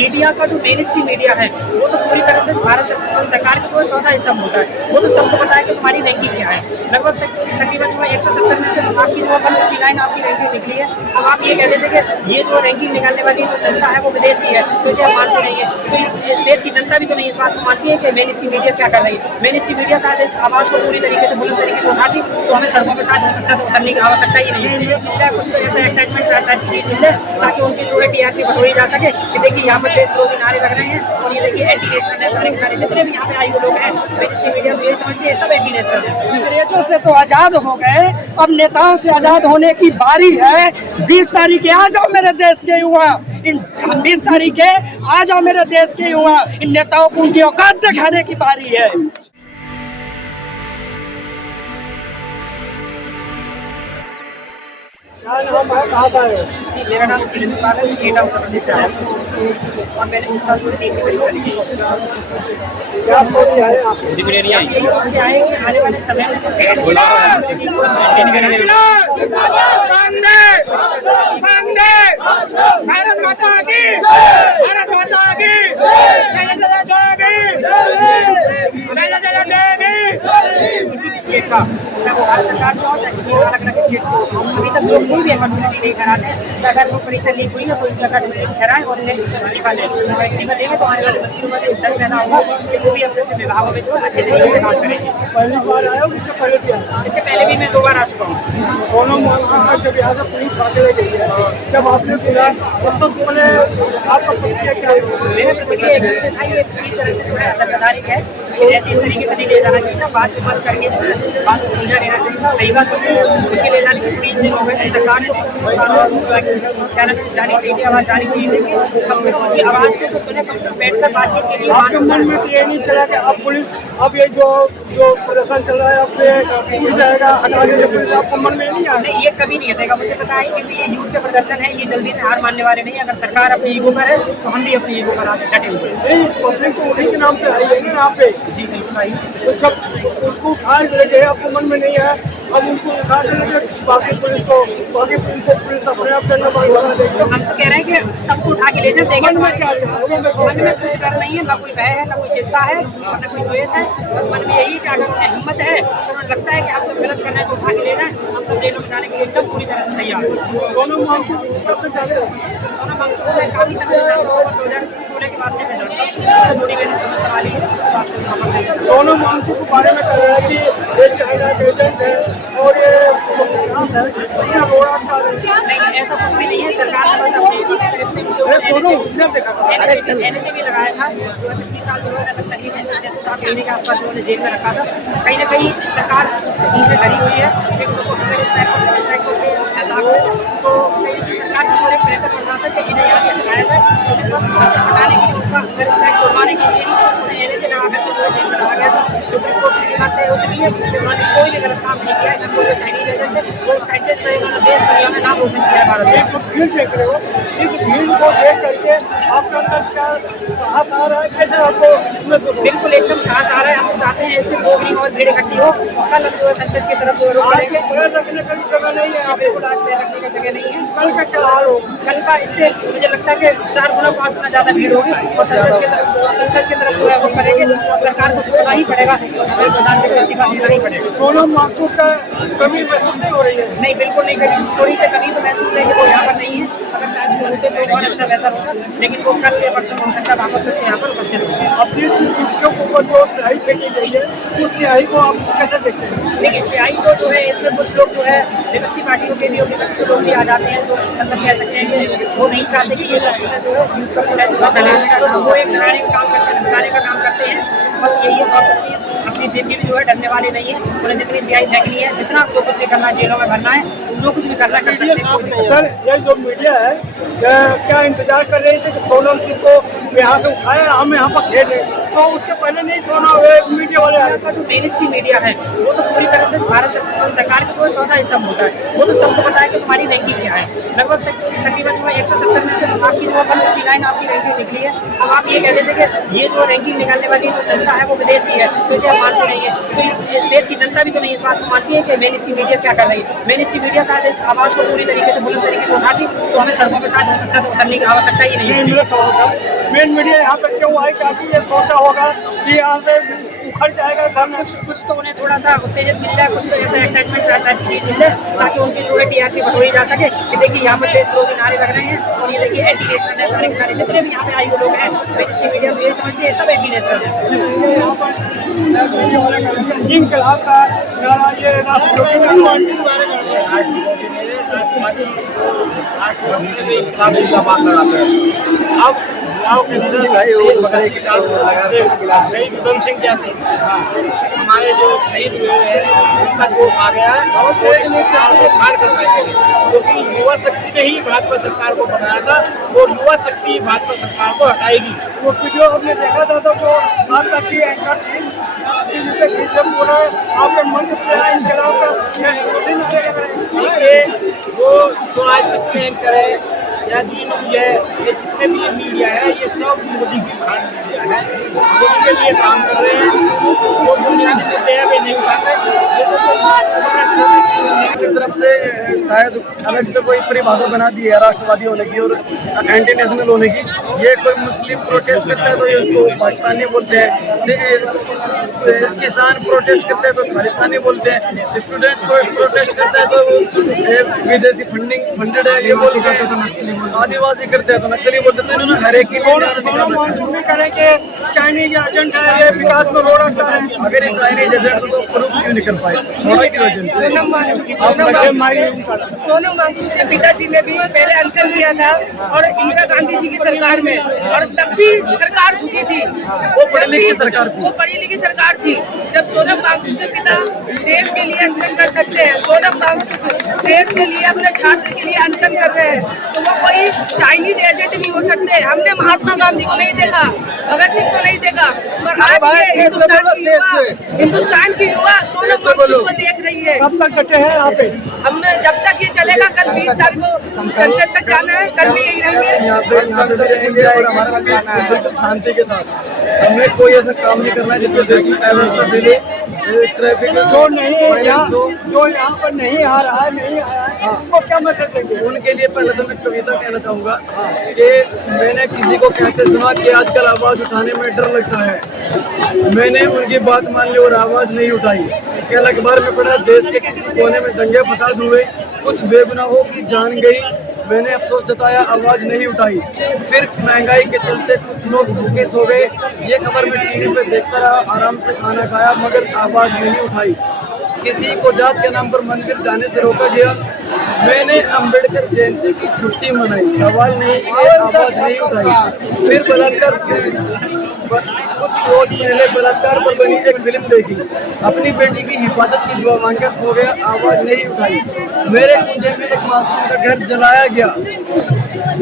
Media का जो main stream media है वो तो पूरी तरह से भारत सरकार का जो चौथा स्तंभ होता है, वो तो सबको पता है कि तुम्हारी रैंकिंग क्या है। लगभग तकरीबन जो है 170 में से आपकी जो 159 आपकी रैंकिंग निकली है। अब आप ये कह देते कि ये जो रैंकिंग निकालने वाली जो संस्था है वो विदेश की है, तो इसे आप मानते नहीं है। तो इस देश की जनता भी तो नहीं इस बात को मानती है कि मेन स्ट्रीम मीडिया क्या कर रही है। मेन स्ट्रीम मीडिया शायद इस आवाज़ को पूरी तरीके से बुलंद तरीके से उठाती तो हमें सड़कों पर शायद हो सकता है तो उतरने की आवश्यकता ही नहीं है। कुछ तो ऐसा एक्साइटमेंट चाहता है चीज़ मिले ताकि उनकी जो है टीआरपी बढ़ोई जा सके कि देखिए यहाँ पर देश विरोधी नारे लग रहे हैं और ये देखिए एंटी नेशनल है, सारे के सारे जितने भी यहाँ पे आए हुए लोग हैं मेन स्ट्रीम मीडिया तो ये समझते हैं सब एंटी नेशनल है। अंग्रेजों से तो आजाद हो गए, अब नेताओं से आजाद होने की बारी है। 20 तारीख आ जाओ मेरे देश के युवा, इन 20 तारीख आ जाओ मेरे देश के युवा, इन नेताओं को उनकी औकात दिखाने की बारी है। मेरा नाम सिलेंद्रपाल है, एटा उत्तर प्रदेश से आया और मैंने इस साल से 3 की परीक्षा लिखी। क्या सोच है आप? यही सोच के आए कि आने वाले समय में भारत माता की, भारत माता की, जय जय जय भीम, जय जय जय भीम। किसी भी स्टेट का, चाहे वो भारत सरकार से हो चाहे किसी अलग अलग स्टेट से हो, अभी तक जो कोई भी अकॉर्डिंगली नहीं कराते, अगर वो परीक्षा लीक हुई है तो उसका सर्टिफिकेट ठहराए और उन्हें इस्तीफा ले और इस्तीफा देंगे तो आने वाले बच्चों में रिजल्ट पैदा होगा कि वो भी अपने विभागों में जो है अच्छे तरीके से काम करेंगे। पहली बार आया हूँ, इससे पहले भी आया। इससे पहले भी मैं 2 बार आ चुका हूँ। सोनम वांगचुक जब यहाँ से पुलिस छात्र ले गई है, जब आपने सुना तब तक बोले आपका प्रतिक्रिया क्या है? मेरे प्रतिक्रिया एकदम से था ये पूरी तरह से जो है असंवैधानिक है, ऐसे इस तरीके से नहीं ले जाना चाहिए था, बात से बस करके बात को सुलझा लेना चाहिए था। कई बार तो उसके ले जाने की पूरी दिन हो गए, सरकार को जानी चाहिए थी, आवाज़ जानी चाहिए थी कि कम से कम उनकी आवाज़ को तो सुने, कम से कम बैठ कर बातचीत के लिए। आपके मन में तो ये नहीं चला कि अब पुलिस, अब ये जो प्रदर्शन चल रहा है अब ये पुलिस आएगा हटा देने, पुलिस आपको मन में नहीं आया? नहीं, ये कभी नहीं हटेगा, मुझे पता है क्योंकि ये यूथ के प्रदर्शन है, ये जल्दी से हार मानने वाले नहीं। अगर सरकार अपने ईगो पर है तो हम भी अपने ईगो पर आ डटे हुए हैं। नहीं, पब्लिक तो उन्हीं के नाम से आई है ना यहाँ पे। जी बिल्कुल आई। तो जब उनको उठा लगे आपको मन में नहीं आया, अब उनको उठा लगे बाकी पुलिस को पुलिस अपने आप करना पड़ेगा। हम तो कह रहे हैं कि सबको उठा के ले जाए, देखें मन में क्या मन में कुछ डर नहीं है, ना कोई भय है, ना कोई चिंता है और ना कोई द्वेष है। बस मन में यही है कि अगर उन्हें हिम्मत है तो उन्हें लगता है कि हम सब गलत करना है तो उठा के ले जाए, हम सब जेलों में जाने के लिए एकदम पूरी तरह से तैयार हैं। सोनम वांगचुक कब से चाहते हैं? सोनम वांगचुक को मैं काफ़ी समय से 2016 के बाद से मैं जानता हूँ, थोड़ी मैंने समझ संभाली है उसके बाद से उनका पता है। सोनम वांगचुक के बारे में कह रहा है कि ये चाइना के एजेंट है और ये नहीं, ऐसा कुछ भी नहीं है। सरकार ने बस अपनी तरफ से जो NSA भी लगाया था, पिछले साल जो है तकरीबन 6-7 महीने के आसपास उन्होंने जेल में रखा था। कहीं ना कहीं सरकार उनसे डरी हुई है कि उनको अगर स्ट्राइक को तो कहीं सरकार को पूरे प्रेशर पड़ रहा था कि इन्हें यहाँ से हटाया जाए, तो फिर बस हटाने के लिए उनका अगर स्ट्राइक तोड़वाने के लिए NSA लगा करके जो है जेल में रखा गया था। सुप्रीम कोर्ट की बात तय हो चुकी है कि उन्होंने कोई भी गलत काम नहीं किया है, वो चाइनीज एजेंट है, वो साइंटिस्ट है, उन्होंने देश दुनिया में नाम रोशन किया है भारत में। जो भीड़ देख रहे हो, इस भीड़ को देख करके आपका अंदर क्या साहस आ रहा है? कैसे आपको? बिल्कुल एकदम साहस आ रहा है। हम चाहते हैं इससे लोग और भीड़ इकट्ठी हो, कल हम जो है संसद की तरफ रुख करेंगे। पैर रखने का भी जगह नहीं है, बिल्कुल आज पैर रखने की जगह नहीं है। कल का क्या हाल हो? कल का इससे मुझे लगता है कि 4 गुना 5 गुना ज़्यादा भीड़ होगी और संसद की तरफ जो है वो करेंगे और सरकार को झुकना ही पड़ेगा और हमें प्रधानमंत्री को इस्तीफा देना ही पड़ेगा। सोनम वांगचुक का कमी महसूस नहीं हो रही है? नहीं, बिल्कुल नहीं करी, थोड़ी सी कमी तो महसूस है कि वो यहाँ पर नहीं है। अगर शायद होते तो और अच्छा बेहतर होगा, लेकिन वो कल के परसों हो सकता है वापस फिर से यहाँ पर उपस्थित होंगे। अब के ऊपर जो स्याही फेंकी गई है, उस स्याही को आप कैसे देखते हैं? देखिए स्याही को जो है इसमें कुछ लोग जो है विपक्षी पार्टियों के भी और विपक्षी लोग भी आ जाते हैं जो मतलब कह सकते हैं कि वो नहीं चाहते कि ये सब चीज़ें जो है वो एक लड़ाने का काम करते हैं, लड़ाने का काम करते हैं। बस यही है, अपनी जिंदगी भी जो है डरने वाले नहीं है। उन्हें जितनी स्याही फेंकनी है, जितना जो कुछ भी करना है, जेलों में भरना है, जो कुछ भी करना कर सकते हैं। सर, ये जो मीडिया है क्या इंतजार कर रही थी कि सोनम जी को यहाँ से उठाया, हम यहाँ पर खेले, तो उसके पहले नहीं सोना मीडिया वाले आया का जो मेन स्ट्रीम मीडिया है वो तो पूरी तरह से भारत सरकार का जो चौथा स्तंभ होता है, वो तो सबको पता है कि तुम्हारी रैंकिंग क्या है। लगभग तकरीबन जो है 170 में से आपकी जो 159 आपकी रैंकिंग निकली है। अब आप ये कह देते कि ये जो रैंकिंग निकालने वाली जो संस्था है वो विदेश की है, तो इसे आप मानते नहीं है। तो इस देश की जनता भी तो नहीं इस बात को मानती है कि मेन स्ट्रीम मीडिया क्या कर रही है। मेन स्ट्रीम मीडिया शायद इस आवाज़ को पूरी तरीके से बुलंद तरीके से उठाती तो हमें सड़कों पर शायद हो सकता है तो उतरने की आवश्यकता ही नहीं है। मेन मीडिया यहाँ तक क्यों आई, ताकि ये सोचा होगा कि यहाँ से उखड़ जाएगा धर्म। कुछ तो उन्हें थोड़ा सा उत्तेजन मिल जाए, कुछ तो ऐसा एक्साइटमेंट टाइप की चीज़ मिल जाए ताकि उनकी जो है टीआरपी बढ़ाई जा सके कि देखिए यहाँ पर देश विरोधी नारे लग रहे हैं और ये देखिए एंटी नेशनल है, सारे के सारे जितने भी यहाँ पे आए हुए लोग हैं रजिस्ट्री मीडिया तो ये समझते हैं सब एंटी नेशनल है। यहाँ पर इनकलाब का नारा, ये राष्ट्रपति का अब गाँव के अंदर शहीद उधम सिंह जैसे हमारे जो शहीद हुए हैं उनका जोश आ गया है और सरकार को खाड़ कर पाएंगे, क्योंकि युवा शक्ति ने ही भाजपा सरकार को बनाया था और युवा शक्ति भाजपा सरकार को हटाएगी। वो वीडियो हमने देखा था तो जो आज तक की एंकर थी जब बोला आपके मंच पे इनकलाब का देखिए वो आज तक के एंकर है या जी मीडिया है, ये जितने भी ये मीडिया है ये सब मोदी की भाग मीडिया है, मोदी के लिए काम कर रहे हैं। जो बुनियादी मुद्दे हैं वे नहीं उठाते, की तरफ से शायद अलग से कोई परिभाषा बना दी है राष्ट्रवादी होने की और एंटी नेशनल होने की। ये कोई मुस्लिम प्रोटेस्ट करता है तो ये उसको पाकिस्तानी बोलते हैं, किसान प्रोटेस्ट करते हैं तो खालिस्तानी बोलते हैं, स्टूडेंट कोई प्रोटेस्ट करता है तो वो विदेशी फंडेड है ये बोलते हैं, आदिवासी करते हैं तो नक्सली बोलते हैं। तो इन्होंने हर एक की करें कि चाइनीज एजेंट है ये विकास को रोड़ा कर रहे हैं। अगर ये चाइनीज एजेंट तो प्रूफ क्यों नहीं कर पाए, छोड़ा की वजह से। सोनम वांगचुक के पिताजी ने भी पहले अनशन किया था और इंदिरा गांधी जी की सरकार में, और तब भी सरकार झुकी थी, वो पढ़ी लिखी सरकार थी, वो पढ़ी लिखी सरकार थी। जब सोनम वांगचुक के पिता देश के लिए अनशन कर सकते हैं, सोनम वांगचुक देश के लिए अपने छात्र के लिए अनशन कर रहे हैं, तो वो कोई चाइनीज एजेंट नहीं हो सकते। हमने महात्मा गांधी को नहीं देखा, भगत सिंह को नहीं देखा, पर आज ये हिंदुस्तान की युवा सोनम वांगचुक को देख रही है। कब तक कटे हैं यहाँ पे? हमने जब तक ये चलेगा, कल 20 तारीख को संसद तक जाना है, कल भी यही रहेंगे। यहाँ पे रहेंगे और हमारा बिल्कुल शांति के साथ, हमें कोई ऐसा काम नहीं करना है जिससे देश में अव्यवस्था फैले, ट्रैफिक जो नहीं है जो यहाँ पर नहीं आ रहा है, नहीं आया है, उसको क्या मैसेज देंगे? उनके लिए पहले तो मैं कविता कहना चाहूँगा कि मैंने किसी को कहते सुना कि आजकल आवाज़ उठाने में डर लगता है। मैंने उनकी बात मान ली और आवाज़ नहीं उठाई। कल अखबार में पढ़ा देश के किसी कोने में दंगे फसाद हुए, कुछ बेगुनाहों की जान गई, मैंने अफसोस जताया, आवाज़ नहीं उठाई। फिर महंगाई के चलते कुछ लोग भूखे सो गए, ये खबर मैं टीवी पे देखता रहा, आराम से खाना खाया मगर आवाज़ नहीं उठाई। किसी को जात के नाम पर मंदिर जाने से रोका गया, मैंने अंबेडकर जयंती की छुट्टी मनाई, सवाल नहीं किए, आवाज़ नहीं उठाई। फिर बलात्कार कुछ रोज पहले बलात्कार पर बनी एक फिल्म देखी, अपनी बेटी की हिफाजत की दुआ मांगकर सो गया, आवाज़ नहीं उठाई। मेरे कुंजे में एक मासूम का घर जलाया गया,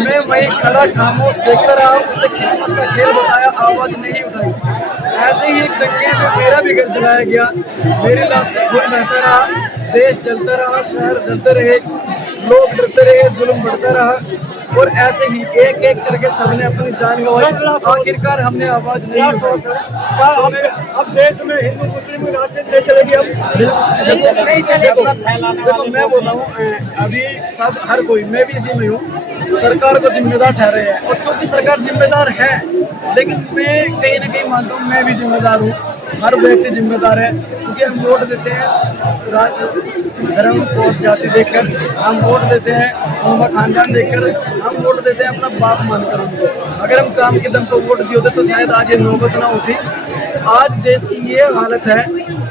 मैं वहीं खड़ा खामोश देखता रहा, उसे किस्मत का खेल बताया, आवाज़ नहीं उठाई। ऐसे ही एक दंगे में मेरा भी घर जलाया गया, मेरी लाश से खून बहता रहा, देश चलता रहा, शहर जलते रहे, लोग डरते रहे, जुल्म बढ़ता रहा और ऐसे ही एक एक करके सबने अपनी जान गंवाई। आखिरकार हमने आवाज़ नहीं उठाई। अब देश में हिंदू मुस्लिम की राजनीति नहीं चलेगी, अब नहीं चलेगी। देखो मैं बोलता हूँ अभी सब हर कोई, मैं भी इसी में हूँ, सरकार को जिम्मेदार ठहरे हैं और चूँकि सरकार जिम्मेदार है, लेकिन मैं कहीं ना कहीं मानता हूँ मैं भी जिम्मेदार हूँ, हर व्यक्ति जिम्मेदार है, क्योंकि हम वोट देते हैं धर्म और जाति देखकर, हम वोट देते हैं उनका खानदान देखकर, हम वोट देते हैं अपना बाप मानकर उनको। अगर हम काम के दम पर वोट दिए होते तो शायद आज ये नौबत ना होती। आज देश की ये हालत है,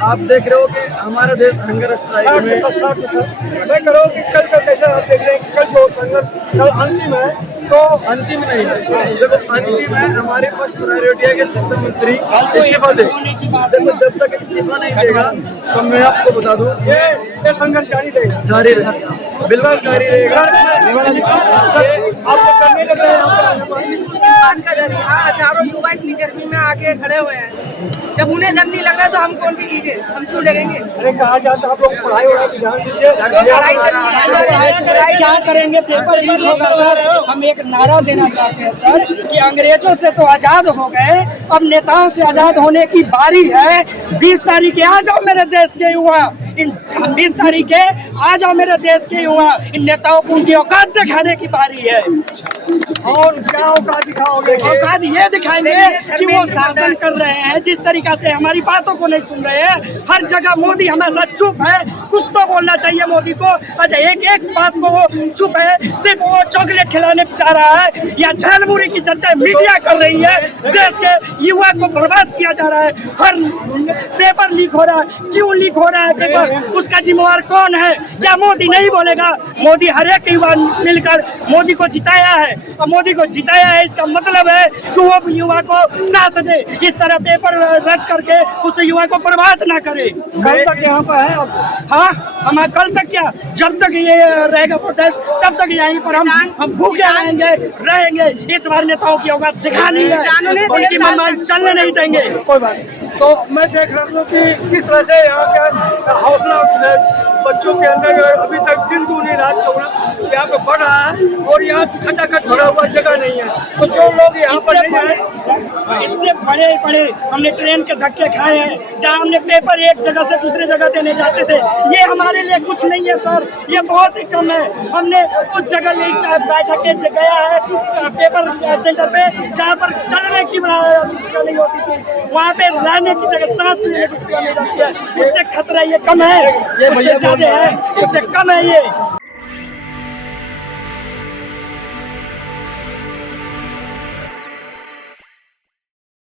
आप देख रहे हो कि हमारा देश हंगर स्ट्राइक में। मैं कह रहा हूँ कि कल का कैसे आप देख रहे हैं, कल जो संघर्ष कल अंतिम है, तो अंतिम नहीं है, देखो अंतिम है, हमारी फर्स्ट प्रायोरिटी है कि शिक्षा मंत्री इस्तीफा दे। देखो जब तक इस्तीफा नहीं देगा तो मैं आपको बता दूं ये संघर्ष जारी रहेगा, जारी रहेगा, बिल्कुल जारी रहेगा। आपको करने लग रहे हैं बात का डर, हाँ, हजारों युवा इतनी गर्मी में आके खड़े हुए हैं, जब उन्हें डर नहीं लग रहा तो हम कौन सी चीजें, हम क्यों डरेंगे? अरे कहा जाता है आप लोग पढ़ाई वढ़ाई ध्यान दीजिए, पढ़ाई चल रही है, क्या करेंगे? पेपर लीक होगा सर, हम एक एक नारा देना चाहते हैं सर कि अंग्रेजों से तो आजाद हो गए, अब नेताओं से आजाद होने की बारी है। 20 तारीख आ जाओ मेरे देश के युवा, इन 20 तारीख आ जाओ मेरे देश के युवा, इन नेताओं को उनकी औकात दिखाने की बारी है। और क्या औकात दिखाओगे? औकात ये दिखाएंगे कि वो शासन कर रहे हैं जिस तरीका से, हमारी बातों को नहीं सुन रहे हैं। हर जगह मोदी हमेशा चुप है, कुछ तो बोलना चाहिए मोदी को। अच्छा, एक एक बात को वो चुप है, सिर्फ वो चॉकलेट खिलाने चाह रहा है या झालमुड़ी की चर्चा मीडिया कर रही है। देश के युवा को बर्बाद किया जा रहा है, हर पेपर लीक हो रहा है। क्यों लीक हो रहा है पेपर? उसका जिम्मेवार कौन है? क्या मोदी नहीं बोलेगा? मोदी हर एक युवा मिलकर मोदी को जिताया है, और मोदी को जिताया है इसका मतलब है कि वो युवा को साथ दे, इस तरह पेपर रद्द करके उस युवा को बर्बाद ना करे। कल तक यहाँ पर है अब? हाँ, हम कल तक क्या, जब तक ये रहेगा प्रोटेस्ट तब तक यहीं पर हम भूखे रहेंगे। इस बार नेताओं की औकात दिखानी है, उनकी मनमानी चलने नहीं देंगे। कोई बात नहीं। तो मैं देख रहा हूँ कि किस तरह से यहाँ का हौसला बच्चों के अंदर अभी तक दिन दूनी रात चौड़ा यहाँ पे बढ़ रहा है, और यहाँ खचाखच भरा हुआ जगह नहीं है। तो जो लोग यहाँ पर नहीं आए, इससे बड़े हमने ट्रेन के धक्के खाए हैं, जहाँ हमने पेपर एक जगह से दूसरे जगह देने जाते थे। ये हमारे लिए कुछ नहीं है सर, ये बहुत ही कम है। हमने उस जगह बैठक के गया है पेपर सेंटर पे, जहाँ पर चलने की जगह नहीं होती थी, वहाँ पे रहने की जगह, सांस लेने की जगह नहीं रहती है। इससे खतरा ये कम है, इससे ज्यादा है, इससे कम है ये।